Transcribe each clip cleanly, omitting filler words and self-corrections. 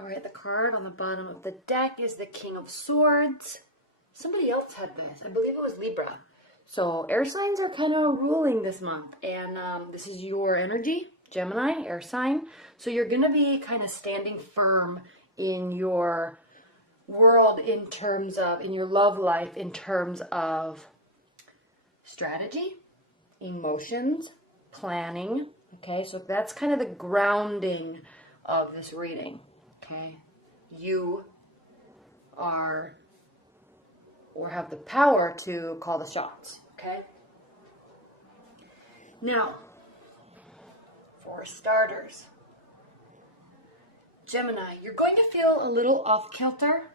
All right, the card on the bottom of the deck is the King of Swords. Somebody else had this. I believe it was Libra. So air signs are kind of ruling this month. And this is your energy, Gemini, air sign. So you're going to be kind of standing firm in your world in terms of, in your love life, in terms of strategy, emotions, planning. Okay, so that's kind of the grounding of this reading. Okay, you are or have the power to call the shots. Okay, now for starters, Gemini, you're going to feel a little off kilter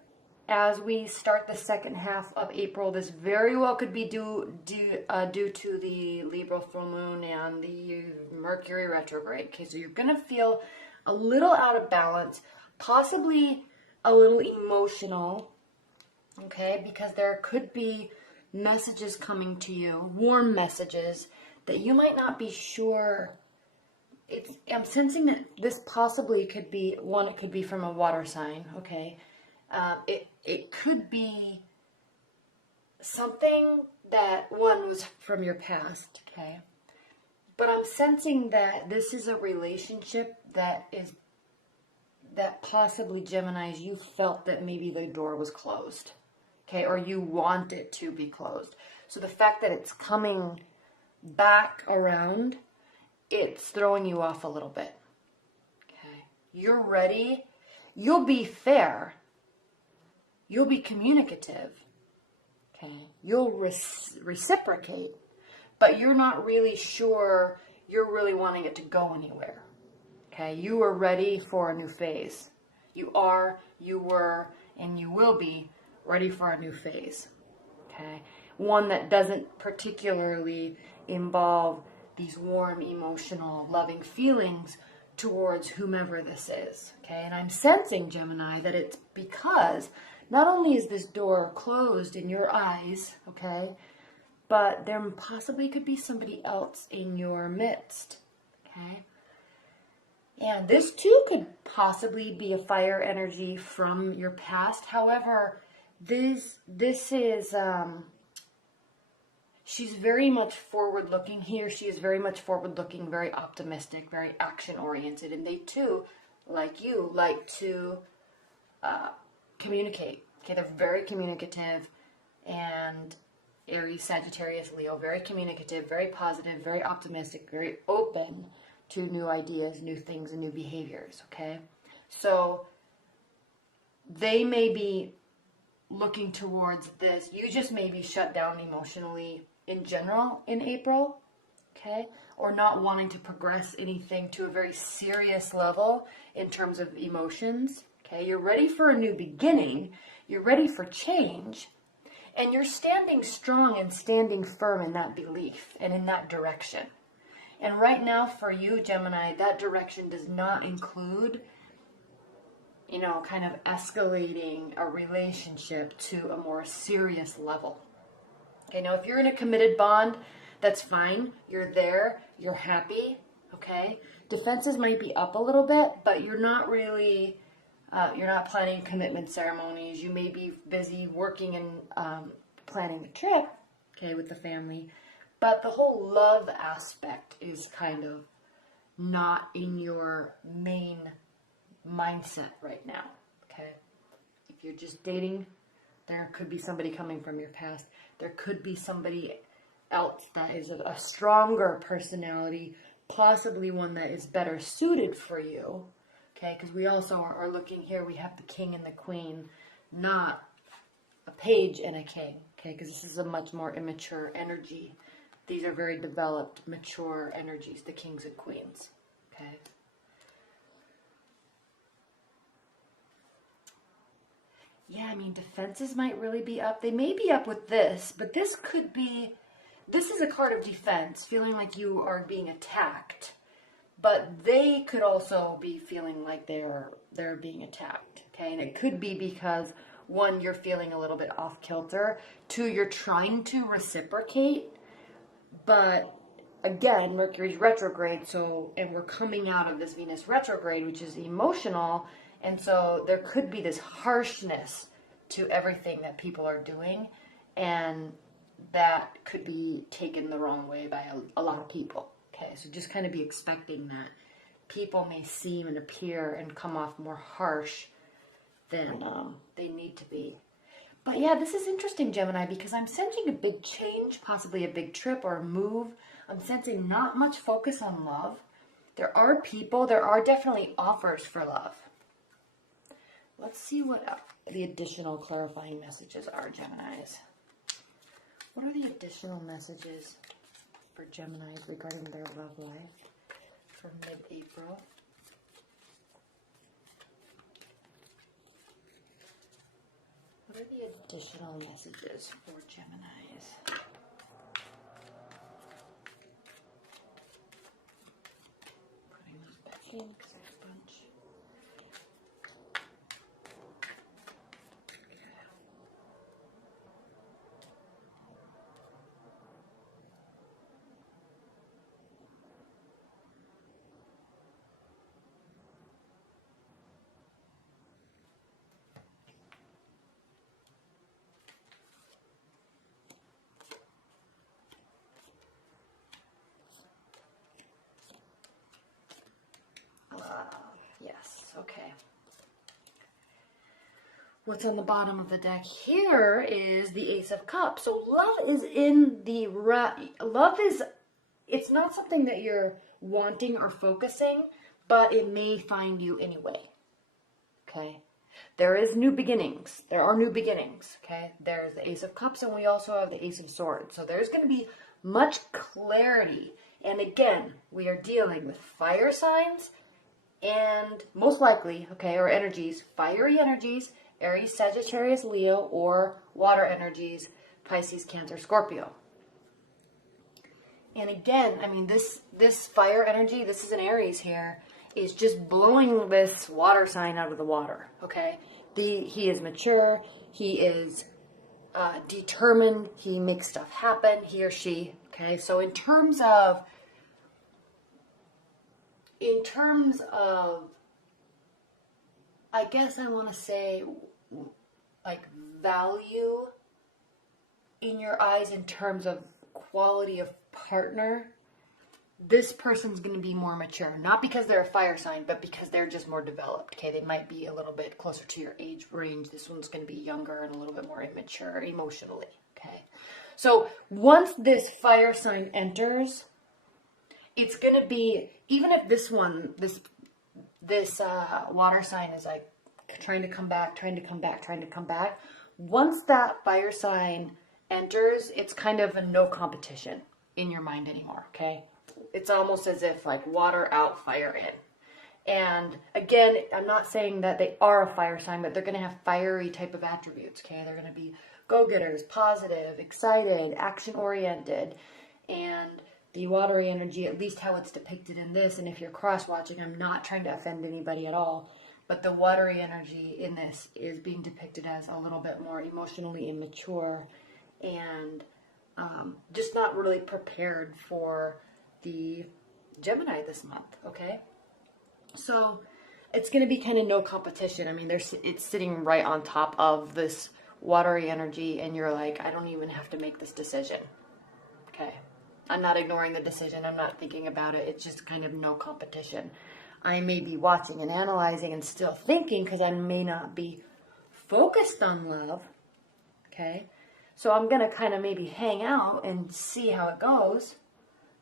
as we start the second half of April. This very well could be due to the Libra full moon and the Mercury retrograde. Okay, so you're going to feel a little out of balance, possibly a little emotional, okay, because there could be messages coming to you, warm messages, that you might not be sure. I'm sensing that this possibly could be, one, it could be from a water sign, okay. It could be something that, one, was from your past, okay. But I'm sensing that this is a relationship that possibly, Geminis, you felt that maybe the door was closed, okay, or you want it to be closed. So the fact that it's coming back around, it's throwing you off a little bit, okay. You're ready. You'll be fair. You'll be communicative, okay. You'll reciprocate, but you're not really sure you're really wanting it to go anywhere. Okay, you are ready for a new phase. You are, you were, and you will be ready for a new phase. Okay, one that doesn't particularly involve these warm, emotional, loving feelings towards whomever this is. Okay, and I'm sensing, Gemini, that it's because not only is this door closed in your eyes, okay, but there possibly could be somebody else in your midst. Okay. And this too could possibly be a fire energy from your past. However, this is, she's very much forward looking here. She is very much forward looking, very optimistic, very action oriented. And they too, like you, like to communicate. Okay, they're very communicative. And Aries, Sagittarius, Leo, very communicative, very positive, very optimistic, very open to new ideas, new things, and new behaviors, okay? So they may be looking towards this. You just may be shut down emotionally in general in April, okay? Or not wanting to progress anything to a very serious level in terms of emotions, okay? You're ready for a new beginning. You're ready for change. And you're standing strong and standing firm in that belief and in that direction. And right now for you, Gemini, that direction does not include, you know, kind of escalating a relationship to a more serious level. Okay, now if you're in a committed bond, that's fine. You're there. You're happy. Okay. Defenses might be up a little bit, but you're not really, you're not planning commitment ceremonies. You may be busy working and planning the trip, okay, with the family. But the whole love aspect is kind of not in your main mindset right now, okay? If you're just dating, there could be somebody coming from your past. There could be somebody else that is a stronger personality, possibly one that is better suited for you, okay? Because we also are looking here, we have the king and the queen, not a page and a king, okay? Because this is a much more immature energy. These are very developed, mature energies, the kings and queens, okay? Yeah, I mean, defenses might really be up. They may be up with this, but this could be, this is a card of defense, feeling like you are being attacked. But they could also be feeling like they're being attacked, okay? And it could be because, one, you're feeling a little bit off kilter. Two, you're trying to reciprocate. But again, Mercury's retrograde, so, and we're coming out of this Venus retrograde, which is emotional, And so there could be this harshness to everything that people are doing, and that could be taken the wrong way by a lot of people. Okay, so just kind of be expecting that people may seem and appear and come off more harsh than they need to be. But yeah, this is interesting, Gemini, because I'm sensing a big change, possibly a big trip or a move. I'm sensing not much focus on love. There are people, there are definitely offers for love. Let's see what the additional clarifying messages are, Geminis. What are the additional messages for Geminis regarding their love life for mid-April? What are the additional messages for Geminis? Putting those back in because I have a bunch. Yes, okay. What's on the bottom of the deck here is the Ace of Cups. So love is in the love is, it's not something that you're wanting or focusing, but it may find you anyway. Okay. There is new beginnings. There are new beginnings. Okay. There's the Ace of Cups, and we also have the Ace of Swords. So there's going to be much clarity. And again, we are dealing with fire signs and most likely, okay, or energies, fiery energies, Aries, Sagittarius, Leo, or water energies, Pisces, Cancer, Scorpio. And again, I mean, this fire energy, this is an Aries here, is just blowing this water sign out of the water, okay? He is mature, he is determined, he makes stuff happen, he or she, okay? So in terms of, I guess I want to say, like, value in your eyes in terms of quality of partner, this person's going to be more mature. Not because they're a fire sign, but because they're just more developed, okay? They might be a little bit closer to your age range. This one's going to be younger and a little bit more immature emotionally, okay? So once this fire sign enters, it's going to be, even if this one, this water sign is like trying to come back, once that fire sign enters, it's kind of a no competition in your mind anymore, okay? It's almost as if like water out, fire in. And again, I'm not saying that they are a fire sign, but they're going to have fiery type of attributes, okay? They're going to be go-getters, positive, excited, action-oriented, and the watery energy, at least how it's depicted in this, and if you're cross-watching, I'm not trying to offend anybody at all, but the watery energy in this is being depicted as a little bit more emotionally immature and just not really prepared for the Gemini this month, okay? So it's going to be kind of no competition. I mean, it's sitting right on top of this watery energy, and you're like, I don't even have to make this decision, okay? I'm not ignoring the decision. I'm not thinking about it. It's just kind of no competition. I may be watching and analyzing and still thinking because I may not be focused on love, okay? So I'm going to kind of maybe hang out and see how it goes,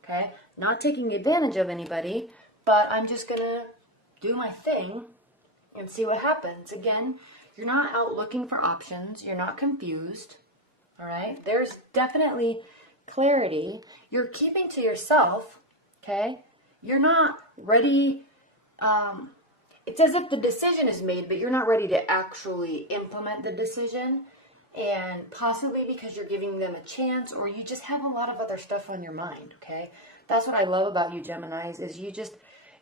okay? Not taking advantage of anybody, but I'm just going to do my thing and see what happens. Again, you're not out looking for options. You're not confused, all right? There's definitely clarity. You're keeping to yourself, okay? You're not ready. It's as if the decision is made, but you're not ready to actually implement the decision, and possibly because you're giving them a chance, or you just have a lot of other stuff on your mind, okay? That's what I love about you, Geminis, is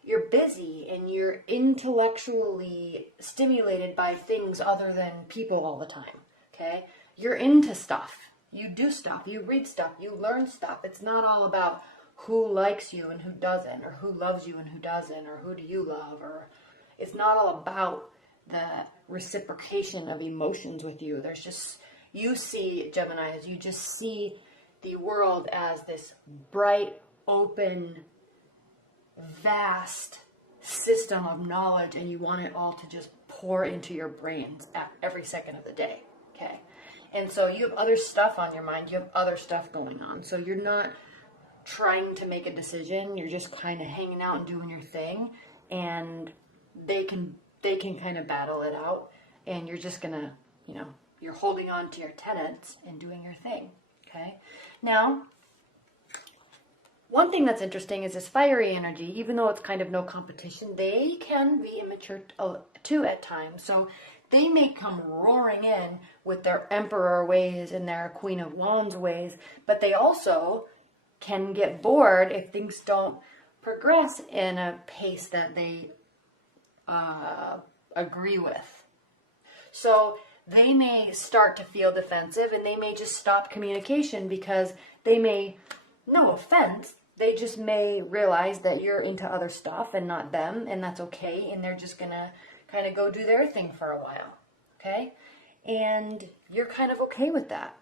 you're busy and you're intellectually stimulated by things other than people all the time, okay? You're into stuff. You do stuff. You read stuff. You learn stuff. It's not all about who likes you and who doesn't, or who loves you and who doesn't, or who do you love, or it's not all about the reciprocation of emotions with you. There's just, you see, Gemini, as you just see the world as this bright, open, vast system of knowledge, and you want it all to just pour into your brains at every second of the day. Okay. And so you have other stuff on your mind. You have other stuff going on. So you're not trying to make a decision. You're just kind of hanging out and doing your thing, and they can kind of battle it out, and you're just gonna, you know, you're holding on to your tenets and doing your thing. Okay. Now, one thing that's interesting is this fiery energy, even though it's kind of no competition, they can be immature too at times. So they may come roaring in with their emperor ways and their Queen of Wands ways, but they also can get bored if things don't progress in a pace that they agree with. So they may start to feel defensive, and they may just stop communication because they may, no offense, they just may realize that you're into other stuff and not them, and that's okay, and they're just gonna kind of go do their thing for a while, okay? And you're kind of okay with that,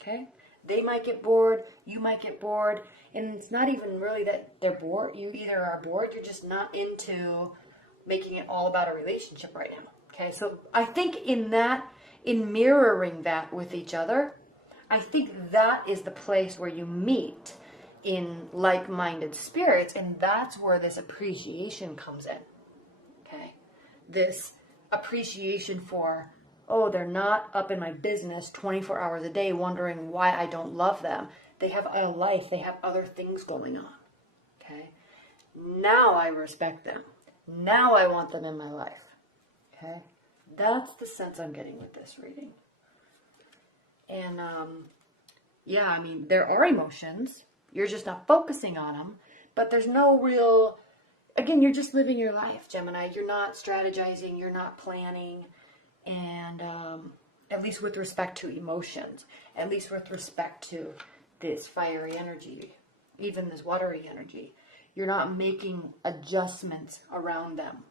okay? They might get bored, you might get bored, and it's not even really that they're bored. You either are bored, you're just not into making it all about a relationship right now, okay? So I think in mirroring that with each other, I think that is the place where you meet in like-minded spirits, and that's where this appreciation comes in, okay? This appreciation for, oh, they're not up in my business 24 hours a day wondering why I don't love them. They have a life. They have other things going on, okay? Now I respect them. Now I want them in my life, okay? That's the sense I'm getting with this reading. And, yeah, I mean, there are emotions. You're just not focusing on them. But there's no real... Again, you're just living your life, Gemini. You're not strategizing. You're not planning. And at least with respect to emotions. At least with respect to this fiery energy. Even this watery energy. You're not making adjustments around them.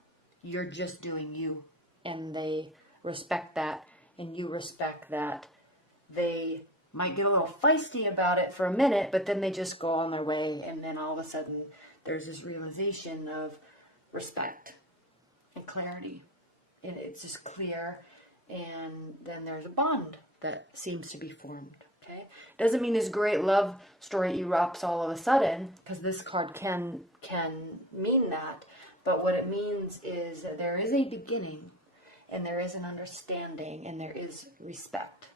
You're just doing you. And they respect that. And you respect that. They might get a little feisty about it for a minute, but then they just go on their way, and then all of a sudden there's this realization of respect and clarity, and it's just clear, and then there's a bond that seems to be formed. Okay, doesn't mean this great love story erupts all of a sudden, because this card can mean that, but what it means is that there is a beginning, and there is an understanding, and there is respect.